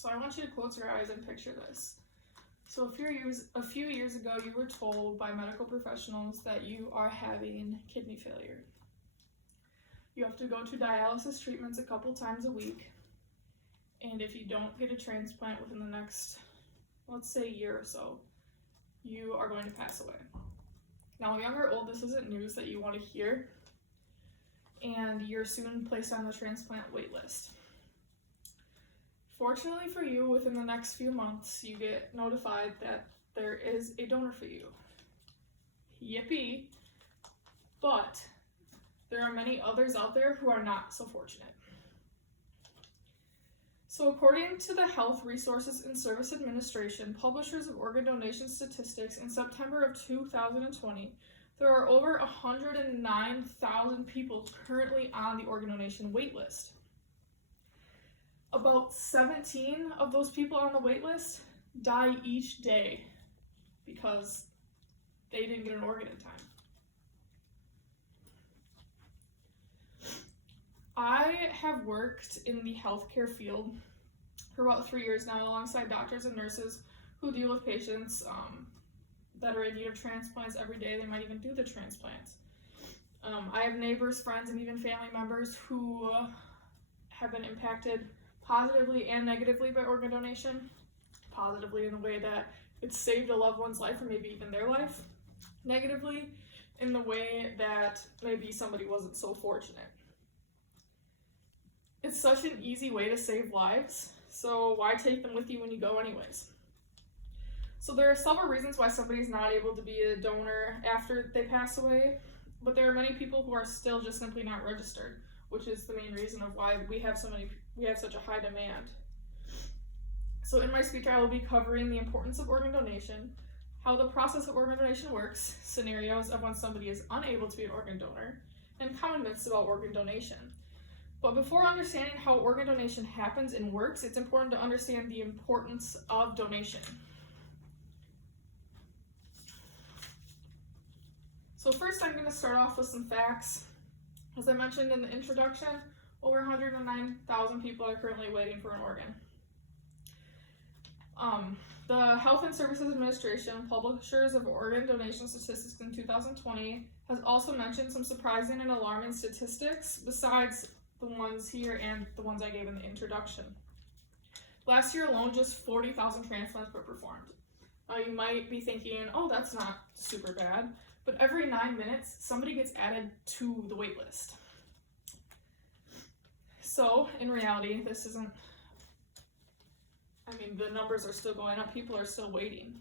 So I want you to close your eyes and picture this. So a few years ago, you were told by medical professionals that you are having kidney failure. You have to go to dialysis treatments a couple times a week. And if you don't get a transplant within the next, let's say, year or so, you are going to pass away. Now, young or old, this isn't news that you want to hear. And you're soon placed on the transplant wait list. Fortunately for you, within the next few months, you get notified that there is a donor for you. Yippee! But there are many others out there who are not so fortunate. So according to the Health Resources and Service Administration, publishers of organ donation statistics in September of 2020, there are over 109,000 people currently on the organ donation wait list. About 17 of those people on the wait list die each day because they didn't get an organ in time. I have worked in the healthcare field for about 3 years now alongside doctors and nurses who deal with patients that are in need of transplants every day. They might even do the transplants. I have neighbors, friends, and even family members who have been impacted positively and negatively by organ donation. Positively in the way that it saved a loved one's life or maybe even their life. Negatively in the way that maybe somebody wasn't so fortunate. It's such an easy way to save lives, so why take them with you when you go anyways? So there are several reasons why somebody's not able to be a donor after they pass away, but there are many people who are still just simply not registered, which is the main reason of why we have such a high demand. So in my speech, I will be covering the importance of organ donation, how the process of organ donation works, scenarios of when somebody is unable to be an organ donor, and common myths about organ donation. But before understanding how organ donation happens and works, it's important to understand the importance of donation. So first, I'm going to start off with some facts. As I mentioned in the introduction, over 109,000 people are currently waiting for an organ. The Health and Services Administration, publishers of organ donation statistics in 2020, has also mentioned some surprising and alarming statistics besides the ones here and the ones I gave in the introduction. Last year alone, just 40,000 transplants were performed. Now you might be thinking, oh, that's not super bad, but every 9 minutes, somebody gets added to the wait list. So in reality, the numbers are still going up, people are still waiting.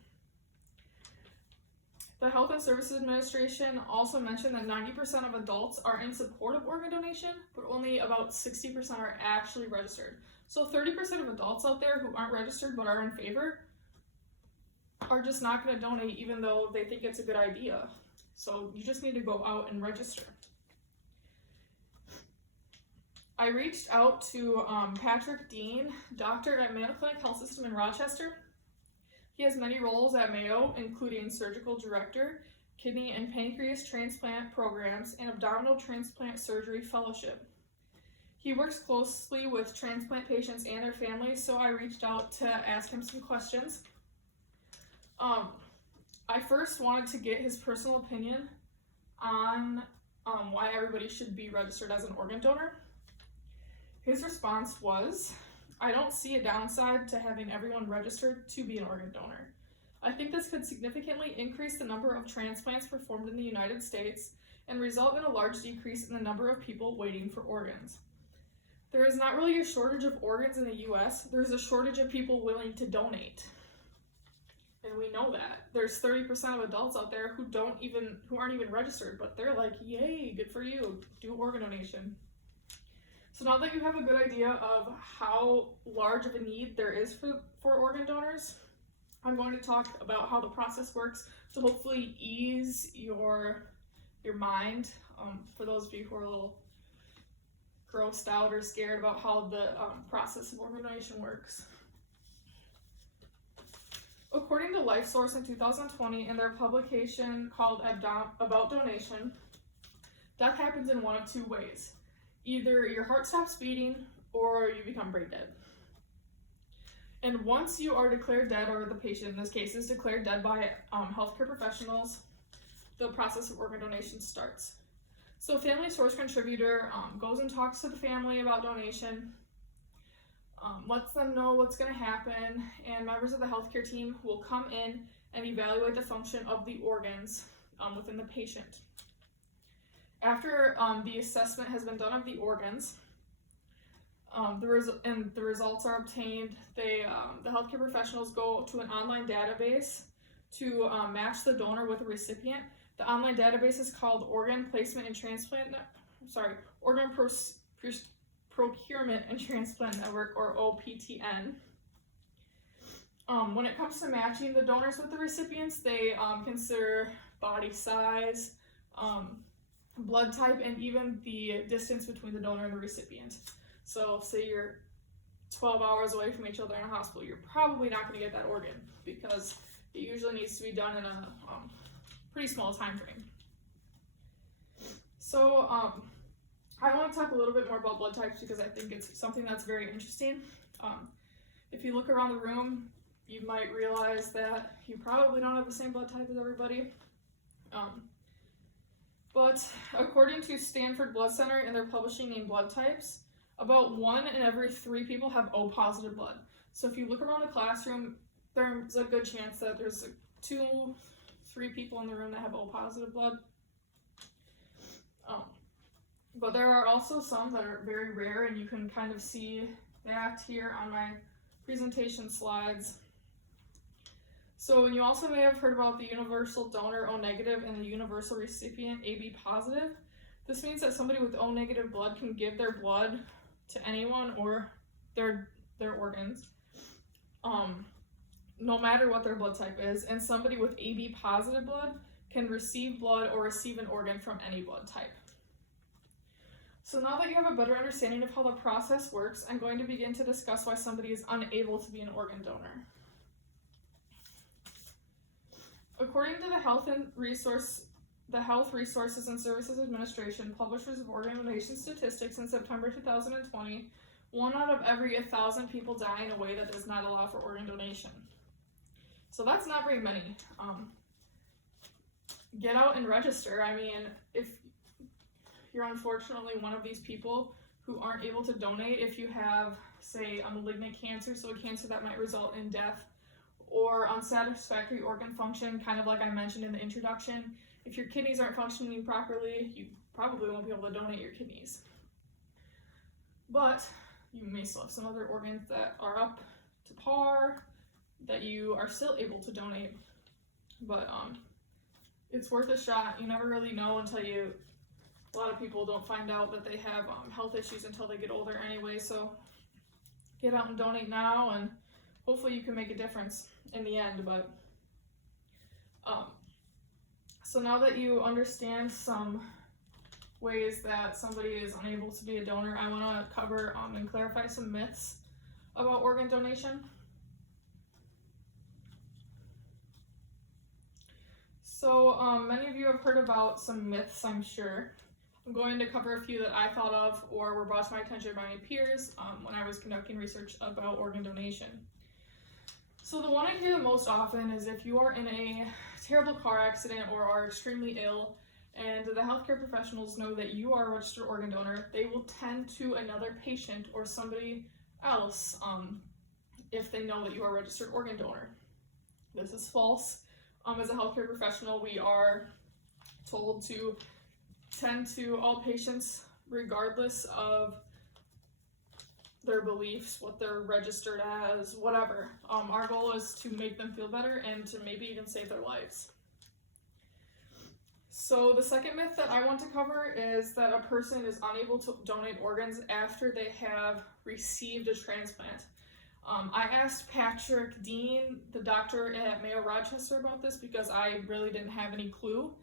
The Health and Services Administration also mentioned that 90% of adults are in support of organ donation, but only about 60% are actually registered. So 30% of adults out there who aren't registered but are in favor are just not going to donate even though they think it's a good idea. So you just need to go out and register. I reached out to Patrick Dean, doctor at Mayo Clinic Health System in Rochester. He has many roles at Mayo, including surgical director, kidney and pancreas transplant programs, and abdominal transplant surgery fellowship. He works closely with transplant patients and their families, so I reached out to ask him some questions. I first wanted to get his personal opinion on why everybody should be registered as an organ donor. His response was, I don't see a downside to having everyone registered to be an organ donor. I think this could significantly increase the number of transplants performed in the United States and result in a large decrease in the number of people waiting for organs. There is not really a shortage of organs in the US, there's a shortage of people willing to donate. And we know that. There's 30% of adults out there who aren't even registered, but they're like, yay, good for you, do organ donation. So now that you have a good idea of how large of a need there is for organ donors, I'm going to talk about how the process works to hopefully ease your mind, for those of you who are a little grossed out or scared about how the process of organ donation works. According to LifeSource in 2020 in their publication called About Donation, death happens in one of two ways. Either your heart stops beating or you become brain dead. And once you are declared dead, or the patient in this case is declared dead by healthcare professionals, the process of organ donation starts. So a family source contributor goes and talks to the family about donation, lets them know what's going to happen, and members of the healthcare team will come in and evaluate the function of the organs within the patient. After the assessment has been done of the organs, the results are obtained, the healthcare professionals go to an online database to match the donor with the recipient. The online database is called Organ Procurement and Transplant Network, or OPTN. When it comes to matching the donors with the recipients, they consider body size, blood type, and even the distance between the donor and the recipient. So say you're 12 hours away from each other in a hospital, you're probably not going to get that organ because it usually needs to be done in a pretty small time frame. So I want to talk a little bit more about blood types because I think it's something that's very interesting. If you look around the room, you might realize that you probably don't have the same blood type as everybody. But according to Stanford Blood Center and their publishing named Blood Types, about 1 in every 3 people have O positive blood. So if you look around the classroom, there's a good chance that there's 2-3 people in the room that have O positive blood. But there are also some that are very rare, and you can kind of see that here on my presentation slides. So, and you also may have heard about the universal donor O negative and the universal recipient AB positive. This means that somebody with O negative blood can give their blood to anyone or their organs, no matter what their blood type is, and somebody with AB positive blood can receive blood or receive an organ from any blood type. So now that you have a better understanding of how the process works, I'm going to begin to discuss why somebody is unable to be an organ donor. According to the Health Resources and Services Administration, publishers of organ donation statistics in September 2020, 1 out of every 1,000 people die in a way that does not allow for organ donation. So that's not very many. Get out and register. I mean, if you're unfortunately one of these people who aren't able to donate, if you have, say, a malignant cancer, so a cancer that might result in death, or unsatisfactory organ function, kind of like I mentioned in the introduction, if your kidneys aren't functioning properly, you probably won't be able to donate your kidneys. But you may still have some other organs that are up to par that you are still able to donate. But it's worth a shot. You never really know until a lot of people don't find out that they have health issues until they get older anyway, so get out and donate now, and hopefully you can make a difference in the end. But so now that you understand some ways that somebody is unable to be a donor, I want to cover and clarify some myths about organ donation. So many of you have heard about some myths, I'm sure. I'm going to cover a few that I thought of or were brought to my attention by my peers when I was conducting research about organ donation. So the one I hear the most often is if you are in a terrible car accident or are extremely ill and the healthcare professionals know that you are a registered organ donor, they will tend to another patient or somebody else if they know that you are a registered organ donor. This is false. As a healthcare professional, we are told to tend to all patients regardless of their beliefs, what they're registered as, whatever. Our goal is to make them feel better and to maybe even save their lives. So the second myth that I want to cover is that a person is unable to donate organs after they have received a transplant. I asked Patrick Dean, the doctor at Mayo Rochester, about this because I really didn't have any clue.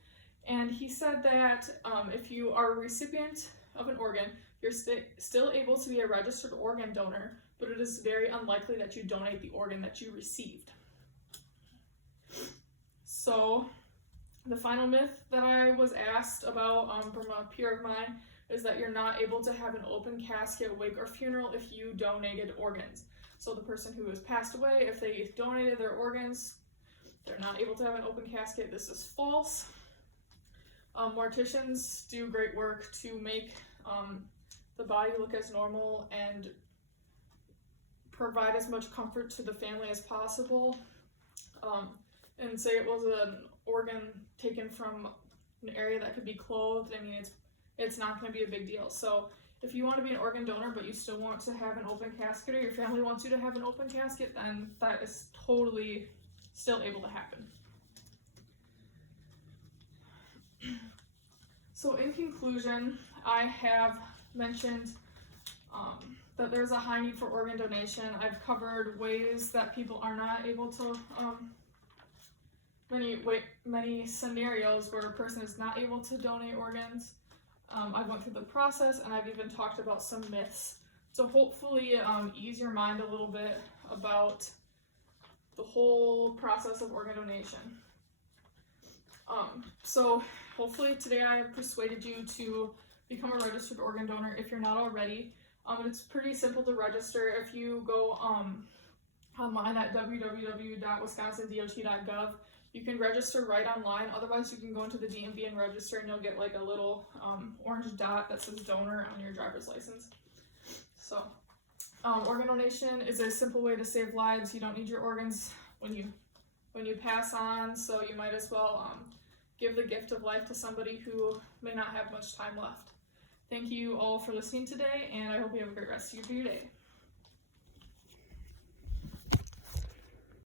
And he said that if you are a recipient of an organ, you're still able to be a registered organ donor, but it is very unlikely that you donate the organ that you received. So the final myth that I was asked about from a peer of mine is that you're not able to have an open casket, wake, or funeral if you donated organs. So the person who has passed away, if they donated their organs, they're not able to have an open casket. This is false. Morticians do great work to make the body look as normal and provide as much comfort to the family as possible. And say it was an organ taken from an area that could be clothed, I mean, it's not going to be a big deal. So if you want to be an organ donor but you still want to have an open casket, or your family wants you to have an open casket, then that is totally still able to happen. So in conclusion, I have mentioned that there's a high need for organ donation. I've covered ways that people are not able to, many scenarios where a person is not able to donate organs. I went through the process, and I've even talked about some myths to hopefully ease your mind a little bit about the whole process of organ donation. So hopefully today I have persuaded you to become a registered organ donor if you're not already. It's pretty simple to register. If you go online at www.wisconsindot.gov, you can register right online. Otherwise, you can go into the DMV and register, and you'll get like a little orange dot that says donor on your driver's license. So organ donation is a simple way to save lives. You don't need your organs when you pass on, so you might as well give the gift of life to somebody who may not have much time left. Thank you all for listening today, and I hope you have a great rest of your day.